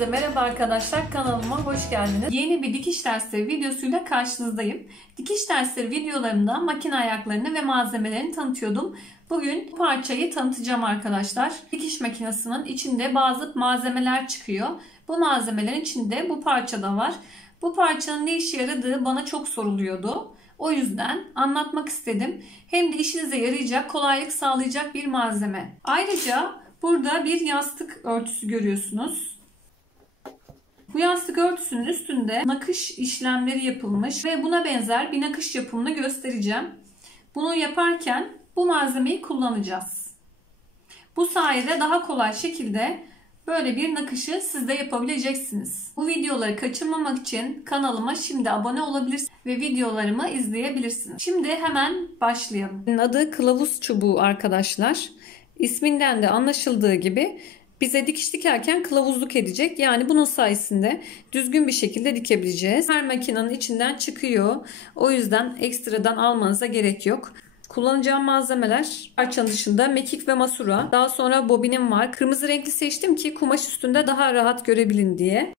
Herkese merhaba arkadaşlar, kanalıma hoş geldiniz. Yeni bir dikiş dersleri videosuyla karşınızdayım. Dikiş dersleri videolarımda makine ayaklarını ve malzemelerini tanıtıyordum. Bugün bu parçayı tanıtacağım arkadaşlar. Dikiş makinesinin içinde bazı malzemeler çıkıyor. Bu malzemelerin içinde bu parça da var. Bu parçanın ne işe yaradığı bana çok soruluyordu. O yüzden anlatmak istedim. Hem de işinize yarayacak, kolaylık sağlayacak bir malzeme. Ayrıca burada bir yastık örtüsü görüyorsunuz. Bu yastık örtüsünün üstünde nakış işlemleri yapılmış ve buna benzer bir nakış yapımını göstereceğim. Bunu yaparken bu malzemeyi kullanacağız. Bu sayede daha kolay şekilde böyle bir nakışı siz de yapabileceksiniz. Bu videoları kaçırmamak için kanalıma şimdi abone olabilirsiniz ve videolarımı izleyebilirsiniz. Şimdi hemen başlayalım. Adı kılavuz çubuğu arkadaşlar. İsminden de anlaşıldığı gibi bize dikiş dikerken kılavuzluk edecek. Yani bunun sayesinde düzgün bir şekilde dikebileceğiz. Her makinenin içinden çıkıyor. O yüzden ekstradan almanıza gerek yok. Kullanacağım malzemeler parçanın dışında mekik ve masura. Daha sonra bobinim var. Kırmızı renkli seçtim ki kumaş üstünde daha rahat görebilin diye.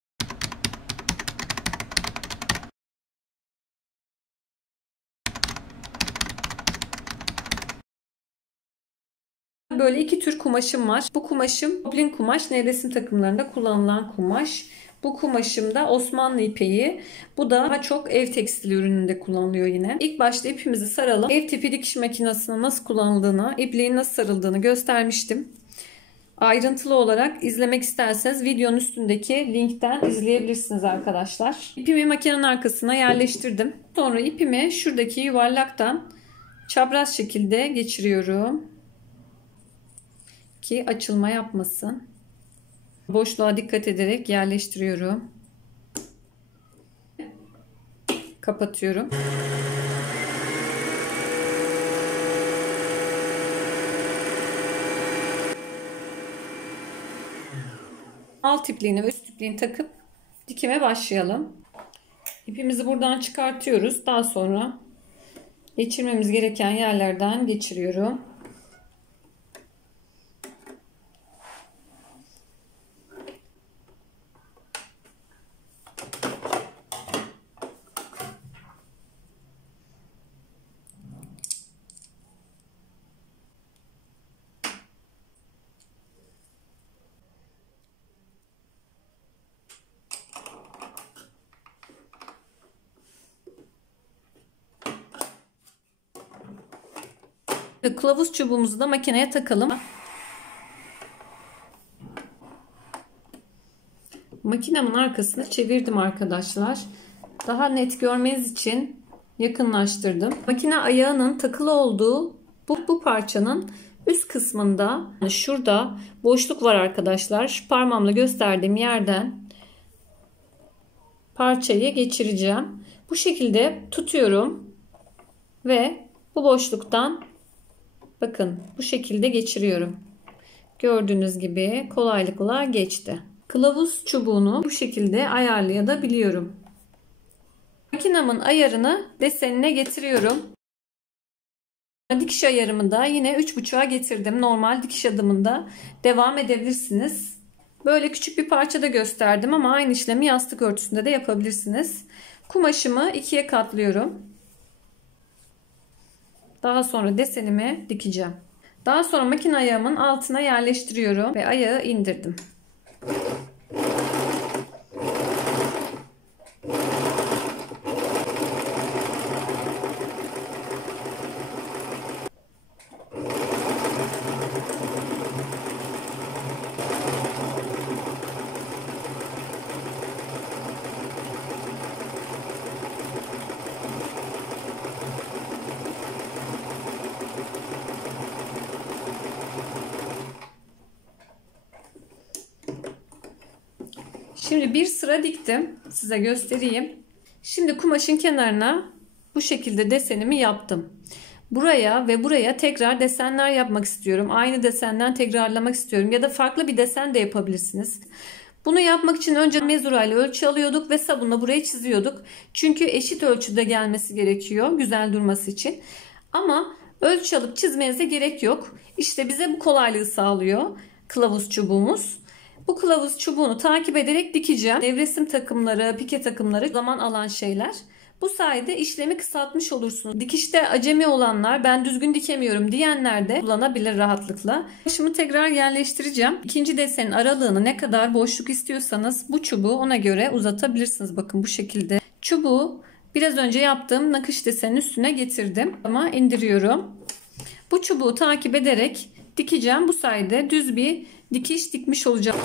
Böyle iki tür kumaşım var. Bu kumaşım goblin kumaş, nevresim takımlarında kullanılan kumaş. Bu kumaşım da Osmanlı ipeği. Bu da daha çok ev tekstili ürününde kullanılıyor yine. İlk başta ipimizi saralım. Ev tipi dikiş makinesinin nasıl kullanıldığını, ipliğin nasıl sarıldığını göstermiştim. Ayrıntılı olarak izlemek isterseniz videonun üstündeki linkten izleyebilirsiniz arkadaşlar. İpimi makinenin arkasına yerleştirdim. Sonra ipimi şuradaki yuvarlaktan çapraz şekilde geçiriyorum ki açılma yapmasın. Boşluğa dikkat ederek yerleştiriyorum. Kapatıyorum. Alt ipliğini ve üst ipliğini takıp dikime başlayalım. İpimizi buradan çıkartıyoruz. Daha sonra geçirmemiz gereken yerlerden geçiriyorum. Kılavuz çubuğumuzu da makineye takalım. Makinemin arkasını çevirdim arkadaşlar. Daha net görmeniz için yakınlaştırdım. Makine ayağının takılı olduğu bu parçanın üst kısmında şurada boşluk var arkadaşlar. Şu parmağımla gösterdiğim yerden parçayı geçireceğim. Bu şekilde tutuyorum ve bu boşluktan bakın bu şekilde geçiriyorum. Gördüğünüz gibi kolaylıkla geçti. Kılavuz çubuğunu bu şekilde ayarlayabiliyorum. Makinemin ayarını desenine getiriyorum. Dikiş ayarımı da yine 3,5'a getirdim. Normal dikiş adımında devam edebilirsiniz. Böyle küçük bir parçada gösterdim ama aynı işlemi yastık örtüsünde de yapabilirsiniz. Kumaşımı ikiye katlıyorum. Daha sonra desenimi dikeceğim. Daha sonra makine ayağımın altına yerleştiriyorum ve ayağı indirdim. Şimdi bir sıra diktim. Size göstereyim. Şimdi kumaşın kenarına bu şekilde desenimi yaptım. Buraya ve buraya tekrar desenler yapmak istiyorum. Aynı desenden tekrarlamak istiyorum. Ya da farklı bir desen de yapabilirsiniz. Bunu yapmak için önce mezura ile ölçü alıyorduk ve sabunla burayı çiziyorduk. Çünkü eşit ölçüde gelmesi gerekiyor güzel durması için. Ama ölçü alıp çizmenize gerek yok. İşte bize bu kolaylığı sağlıyor kılavuz çubuğumuz. Bu kılavuz çubuğunu takip ederek dikeceğim. Nevresim takımları, pike takımları zaman alan şeyler. Bu sayede işlemi kısaltmış olursunuz. Dikişte acemi olanlar, ben düzgün dikemiyorum diyenler de kullanabilir rahatlıkla. Şimdi tekrar yerleştireceğim. İkinci desenin aralığını ne kadar boşluk istiyorsanız bu çubuğu ona göre uzatabilirsiniz. Bakın bu şekilde. Çubuğu biraz önce yaptığım nakış desenin üstüne getirdim. Ama indiriyorum. Bu çubuğu takip ederek dikeceğim. Bu sayede düz bir dikiş dikmiş olacağım.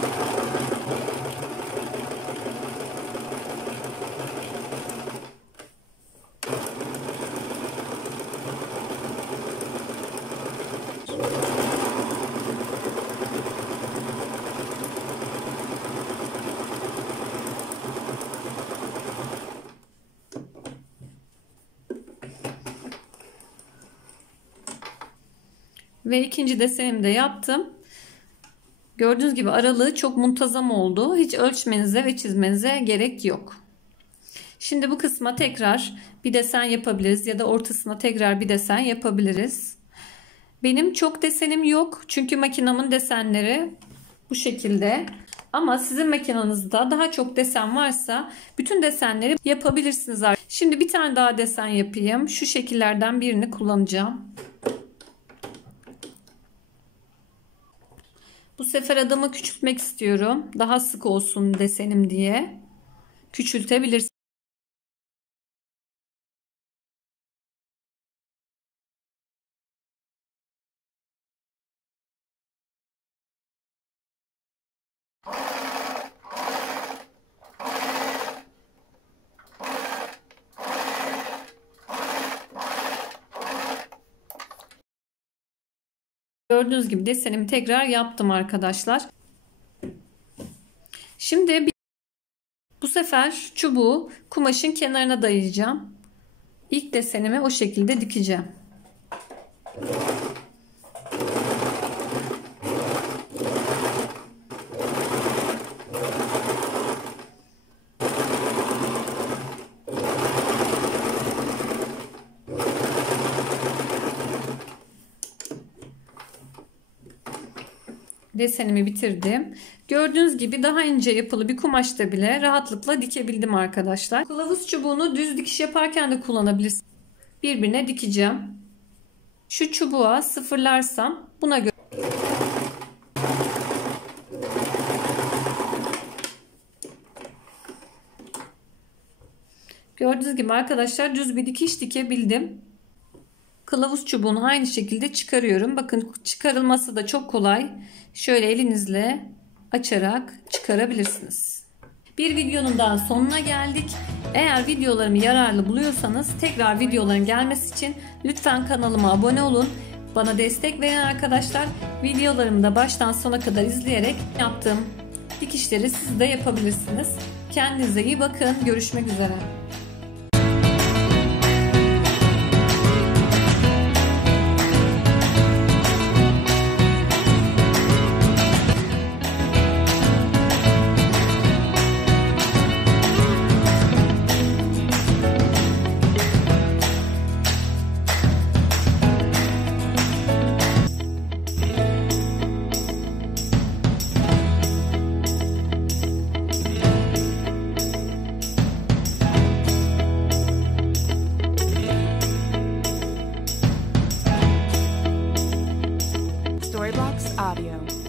Ve ikinci desenimi de yaptım. Gördüğünüz gibi aralığı çok muntazam oldu. Hiç ölçmenize ve çizmenize gerek yok. Şimdi bu kısma tekrar bir desen yapabiliriz ya da ortasına tekrar bir desen yapabiliriz. Benim çok desenim yok. Çünkü makinamın desenleri bu şekilde. Ama sizin makinenizde daha çok desen varsa bütün desenleri yapabilirsiniz. Şimdi bir tane daha desen yapayım. Şu şekillerden birini kullanacağım. Bu sefer adımı küçültmek istiyorum. Daha sık olsun desenim diye. Küçültebilirsiniz. Gördüğünüz gibi desenimi tekrar yaptım arkadaşlar. Şimdi bu sefer çubuğu kumaşın kenarına dayayacağım. İlk desenimi o şekilde dikeceğim. Desenimi bitirdim. Gördüğünüz gibi daha ince yapılı bir kumaşta bile rahatlıkla dikebildim arkadaşlar. Kılavuz çubuğunu düz dikiş yaparken de kullanabilirsiniz. Birbirine dikeceğim. Şu çubuğa sıfırlarsam buna göre. Gördüğünüz gibi arkadaşlar düz bir dikiş dikebildim. Kılavuz çubuğunu aynı şekilde çıkarıyorum. Bakın çıkarılması da çok kolay. Şöyle elinizle açarak çıkarabilirsiniz. Bir videonun daha sonuna geldik. Eğer videolarımı yararlı buluyorsanız tekrar videoların gelmesi için lütfen kanalıma abone olun. Bana destek verin arkadaşlar. Videolarımı da baştan sona kadar izleyerek yaptığım dikişleri siz de yapabilirsiniz. Kendinize iyi bakın. Görüşmek üzere. Storyblocks Audio.